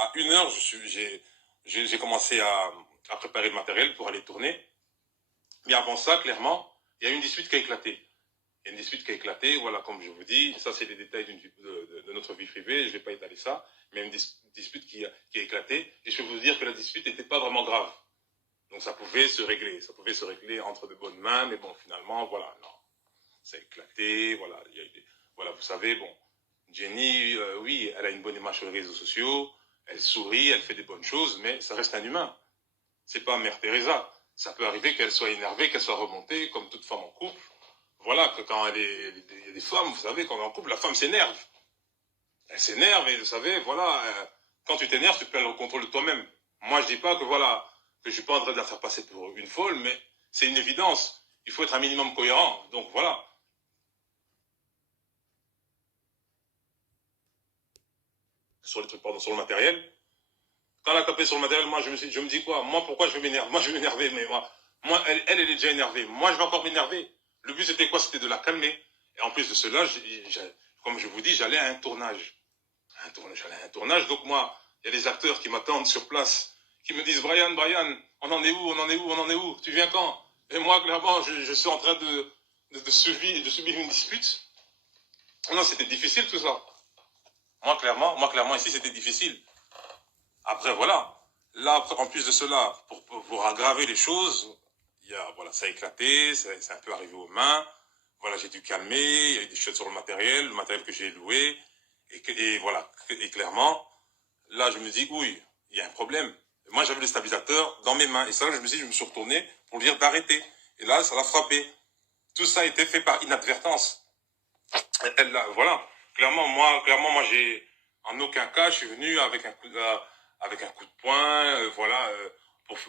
à 1 heure, j'ai commencé à préparer le matériel pour aller tourner. Mais avant ça, clairement, il y a une dispute qui a éclaté. Il y a une dispute qui a éclaté, voilà, comme je vous dis, ça c'est les détails de notre vie privée, je ne vais pas étaler ça, mais une dispute qui a éclaté, et je peux vous dire que la dispute n'était pas vraiment grave. Donc ça pouvait se régler entre de bonnes mains, mais bon, finalement, voilà, non, ça a éclaté, voilà, voilà, vous savez, bon, Jenny, oui, elle a une bonne image sur les réseaux sociaux, elle sourit, elle fait des bonnes choses, mais ça reste un humain. C'est pas Mère Teresa. Ça peut arriver qu'elle soit énervée, qu'elle soit remontée, comme toute femme en couple. Voilà, que quand il y a des femmes, vous savez, quand on est en couple, la femme s'énerve. Elle s'énerve et vous savez, voilà, quand tu t'énerves, tu perds le contrôle de toi-même. Moi, je dis pas que voilà, que je suis pas en train de la faire passer pour une folle, mais c'est une évidence. Il faut être un minimum cohérent. Donc voilà. Sur les trucs, pardon, sur le matériel. Quand elle a tapé sur le matériel, moi, je me dis quoi? Moi, pourquoi je vais m'énerver? Moi, je vais m'énerver, mais moi, elle est déjà énervée. Moi, je vais encore m'énerver. Le but, c'était quoi? C'était de la calmer. Et en plus de cela, comme je vous dis, j'allais à un tournage. J'allais à un tournage, donc moi, il y a des acteurs qui m'attendent sur place, qui me disent, Brian, on en est où? Tu viens quand? Et moi, clairement, je suis en train de subir une dispute. Non, c'était difficile tout ça. Moi, clairement, ici, c'était difficile. Après, voilà. Là, en plus de cela, pour aggraver les choses, voilà, ça a éclaté, c'est un peu arrivé aux mains. Voilà, j'ai dû calmer, il y a eu des choses sur le matériel que j'ai loué. Et voilà, et clairement, là, je me dis, oui, il y a un problème. Moi, j'avais le stabilisateur dans mes mains. Et ça, je me suis retourné pour lui dire d'arrêter. Et là, ça l'a frappé. Tout ça a été fait par inadvertance. Voilà. Clairement, moi, en aucun cas, je suis venu avec un coup de poing, voilà,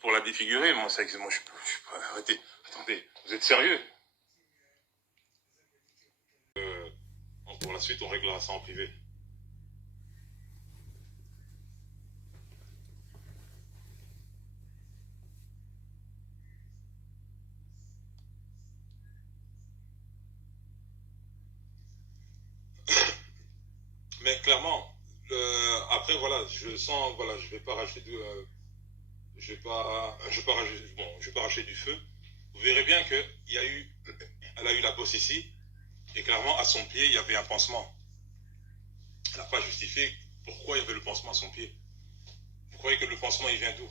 pour la défigurer. Moi, je peux pas arrêter. Attendez, vous êtes sérieux? Pour la suite, on réglera ça en privé. Mais clairement, après, voilà, je sens, voilà, je vais pas racheter je vais pas rajouter, bon, je vais pas racheter du feu. Vous verrez bien que elle a eu la bosse ici, et clairement, à son pied, il y avait un pansement. Elle n'a pas justifié pourquoi il y avait le pansement à son pied. Vous croyez que le pansement, il vient d'où?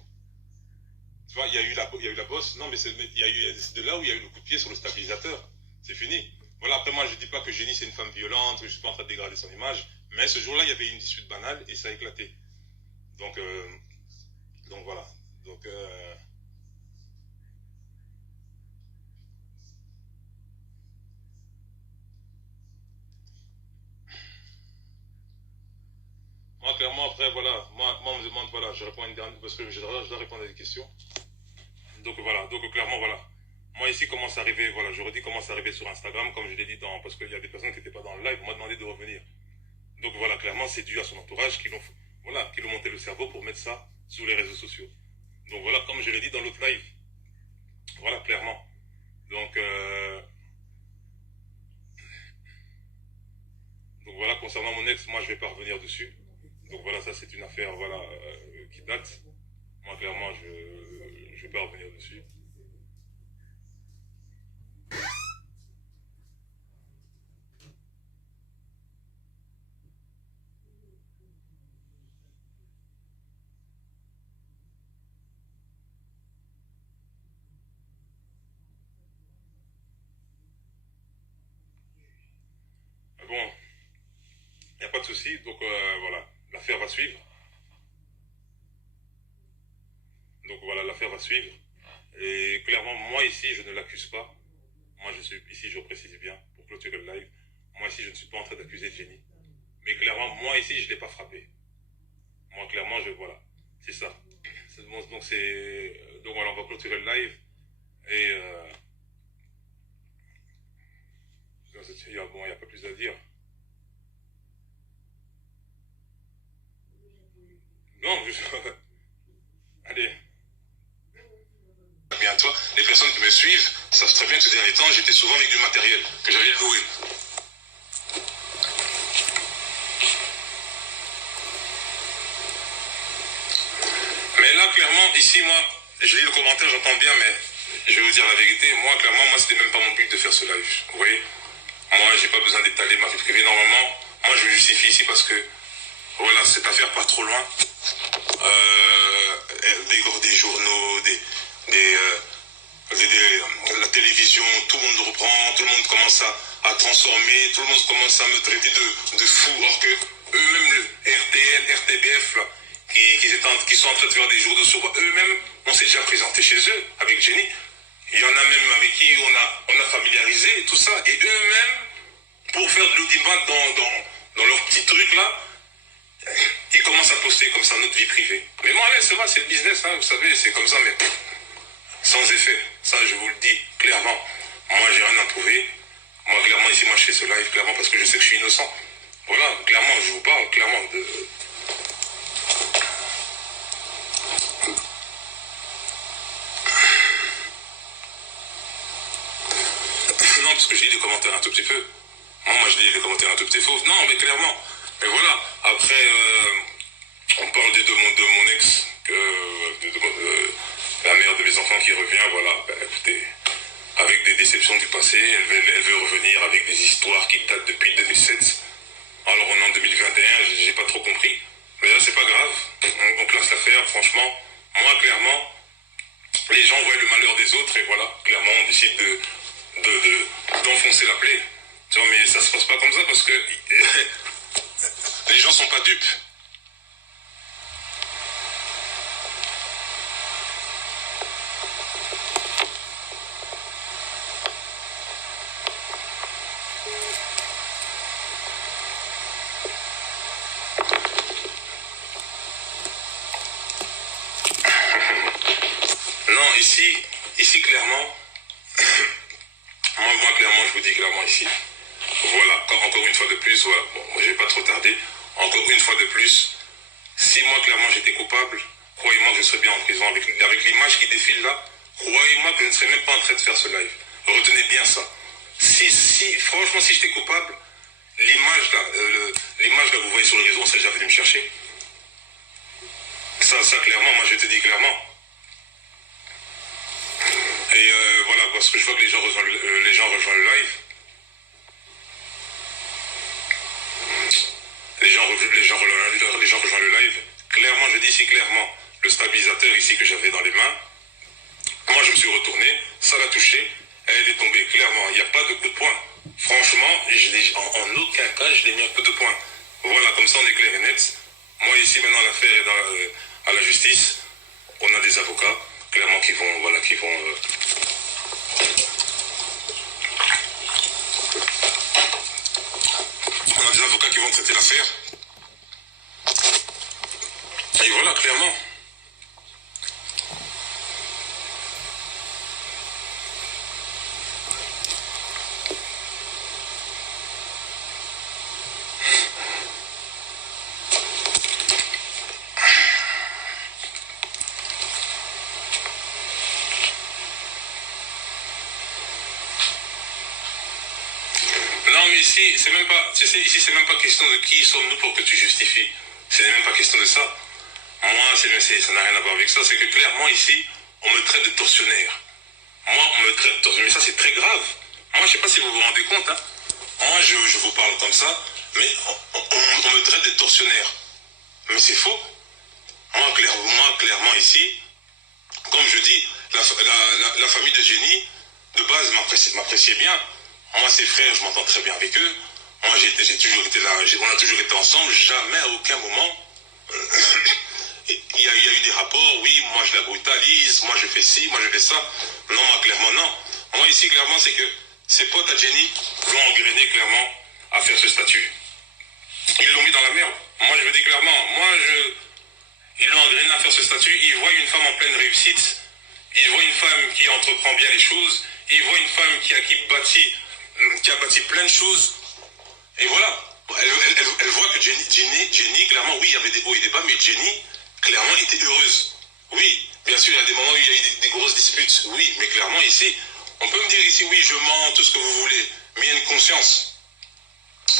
Tu vois, il y a eu la bosse, non, mais c'est de là où il y a eu le coup de pied sur le stabilisateur. C'est fini. Voilà, après, moi, je dis pas que Jenny, c'est une femme violente, que je suis pas en train de dégrader son image, mais ce jour-là, il y avait une dispute banale, et ça a éclaté. Donc voilà. Donc, moi, clairement, après, voilà, moi, on me demande, voilà, je réponds à une dernière, parce que je dois répondre à des questions. Donc, voilà, donc, clairement, voilà. Moi, ici, commence à arriver, voilà, je redis, commence à arriver sur Instagram, comme je l'ai dit, parce qu'il y a des personnes qui n'étaient pas dans le live, on m'a demandé de revenir. Donc, voilà, clairement, c'est dû à son entourage qui l'ont monté le cerveau pour mettre ça sur les réseaux sociaux. Donc, voilà, comme je l'ai dit dans l'autre live. Voilà, clairement. Donc voilà, concernant mon ex, moi, je vais pas revenir dessus. Donc voilà, ça c'est une affaire voilà, qui date. Moi, clairement, je vais pas revenir dessus. Mais bon, il n'y a pas de souci. Donc voilà, l'affaire va suivre. Donc voilà, l'affaire va suivre. Et clairement, moi ici, je ne l'accuse pas. Moi, je suis ici, je précise bien, pour clôturer le live. Moi ici, je ne suis pas en train d'accuser Jenny. Mais clairement, moi ici, je ne l'ai pas frappé. Moi, clairement, voilà. C'est ça. Donc voilà, on va clôturer le live. Et il n'y a pas plus à dire. Non, allez. Bien toi, les personnes qui me suivent savent très bien que ces derniers temps, j'étais souvent avec du matériel que j'allais louer. Mais là, clairement, ici, moi, je lis le commentaire, j'entends bien, mais je vais vous dire la vérité. Moi, clairement, moi, c'était même pas mon but de faire ce live. Vous voyez? Moi, j'ai pas besoin d'étaler ma vie privée. Normalement, moi, je me justifie ici parce que, voilà, cette affaire part trop loin. Des journaux, la télévision, tout le monde reprend, tout le monde commence à transformer, tout le monde commence à me traiter de fou, or que eux-mêmes, le RTL, RTBF, là, qui sont en train de faire des jours de soir, eux-mêmes, on s'est déjà présenté chez eux, avec Jenny. Il y en a même avec qui on a familiarisé et tout ça, et eux-mêmes, pour faire de l'audimat dans leur petit truc là, ils commencent à poster comme ça notre vie privée. Mais moi, allez, c'est vrai, c'est le business, hein, vous savez, c'est comme ça, mais sans effet. Ça, je vous le dis clairement. Moi, j'ai rien à prouver. Moi, clairement, ici, moi, je fais ce live, clairement, parce que je sais que je suis innocent. Voilà, clairement, je vous parle, clairement, de... Non, parce que je lis les commentaires un tout petit peu. Moi, je lis les commentaires un tout petit peu. Non, mais clairement. Mais voilà, après, on parle de mon ex, la mère de mes enfants qui revient, voilà. Ben, écoutez, avec des déceptions du passé, elle veut revenir avec des histoires qui datent depuis 2007. Alors on est en 2021, j'ai pas trop compris. Mais là, c'est pas grave. On classe l'affaire, franchement. Moi, clairement, les gens voient le malheur des autres et voilà, clairement, on décide d'enfoncer la plaie. Tu vois, mais ça se passe pas comme ça parce que les gens sont pas dupes. Non, ici clairement, moi clairement, je vous dis clairement ici, voilà, encore une fois de plus, voilà, bon, moi je vais pas trop tarder, encore une fois de plus, si moi clairement j'étais coupable, croyez-moi que je serais bien en prison, avec l'image qui défile là, croyez-moi que je ne serais même pas en train de faire ce live, retenez bien ça, franchement si j'étais coupable, l'image là, que vous voyez sur le réseau, on serait déjà venu me chercher, ça clairement, moi je te dis clairement. Et voilà, parce que je vois que les gens rejoignent le live. Les gens rejoignent le live. Clairement, je dis ici clairement, le stabilisateur ici que j'avais dans les mains, moi je me suis retourné, ça l'a touché, elle est tombée clairement, il n'y a pas de coup de poing. Franchement, en aucun cas je l'ai mis un coup de poing. Voilà, comme ça on est clair et net. Moi ici maintenant l'affaire est à la justice, on a des avocats, clairement qui vont, voilà, on a des avocats qui vont traiter l'affaire. Et voilà, clairement. Non, mais ici, c'est même pas, tu sais, ici, c'est même pas question de qui sommes-nous pour que tu justifies. C'est même pas question de ça. Moi, ça n'a rien à voir avec ça. C'est que clairement, ici, on me traite de tortionnaire. Moi, on me traite de tortionnaire. Mais ça, c'est très grave. Moi, je sais pas si vous vous rendez compte, hein. Moi, je vous parle comme ça, mais on me traite de tortionnaire. Mais c'est faux. Moi, clairement, ici, comme je dis, la famille de Jenny, de base, m'appréciait bien. Moi, ses frères, je m'entends très bien avec eux. Moi, j'ai toujours été là, on a toujours été ensemble, jamais à aucun moment. Il y a eu des rapports, oui, moi je la brutalise, moi je fais ci, moi je fais ça. Non, moi, clairement, non. Moi, ici, clairement, c'est que ses potes à Jenny l'ont engrainé, clairement, à faire ce statut. Ils l'ont mis dans la merde. Moi, je le dis clairement, ils l'ont engrainé à faire ce statut. Ils voient une femme en pleine réussite. Ils voient une femme qui entreprend bien les choses. Ils voient une femme qui a bâti plein de choses. Et voilà. Elle voit que Jenny, clairement, oui, il y avait des hauts et des bas, mais Jenny, clairement, était heureuse. Oui, bien sûr, il y a des moments où il y a eu des grosses disputes. Oui, mais clairement, ici, on peut me dire ici, oui, je mens, tout ce que vous voulez. Mais il y a une conscience.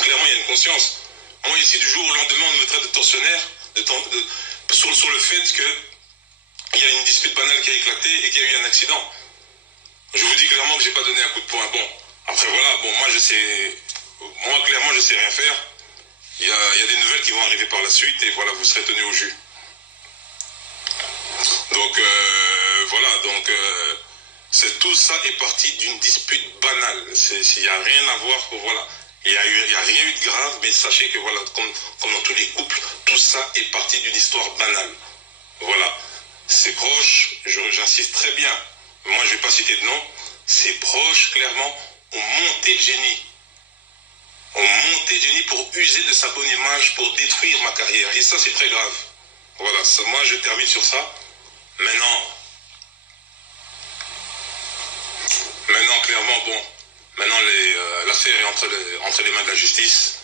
Clairement, il y a une conscience. Moi, ici, du jour au lendemain, on me traite de tortionnaire sur le fait que il y a une dispute banale qui a éclaté et qu'il y a eu un accident. Je vous dis clairement que j'ai pas donné un coup de poing. Bon, après voilà, bon, moi clairement je sais rien faire. Il y a des nouvelles qui vont arriver par la suite et voilà, vous serez tenus au jus. Donc voilà, donc tout ça est parti d'une dispute banale. Il n'y a rien à voir, voilà. Il n'y a rien eu de grave, mais sachez que voilà, comme dans tous les couples, tout ça est parti d'une histoire banale. Voilà. Ses proches, j'insiste très bien, moi je ne vais pas citer de nom, ses proches, clairement, ont monté Jenny. Ont monté Jenny pour user de sa bonne image, pour détruire ma carrière. Et ça, c'est très grave. Voilà, ça, moi je termine sur ça. Maintenant clairement, bon, maintenant l'affaire est entre les mains de la justice.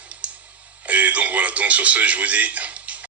Et donc voilà, donc sur ce, je vous dis...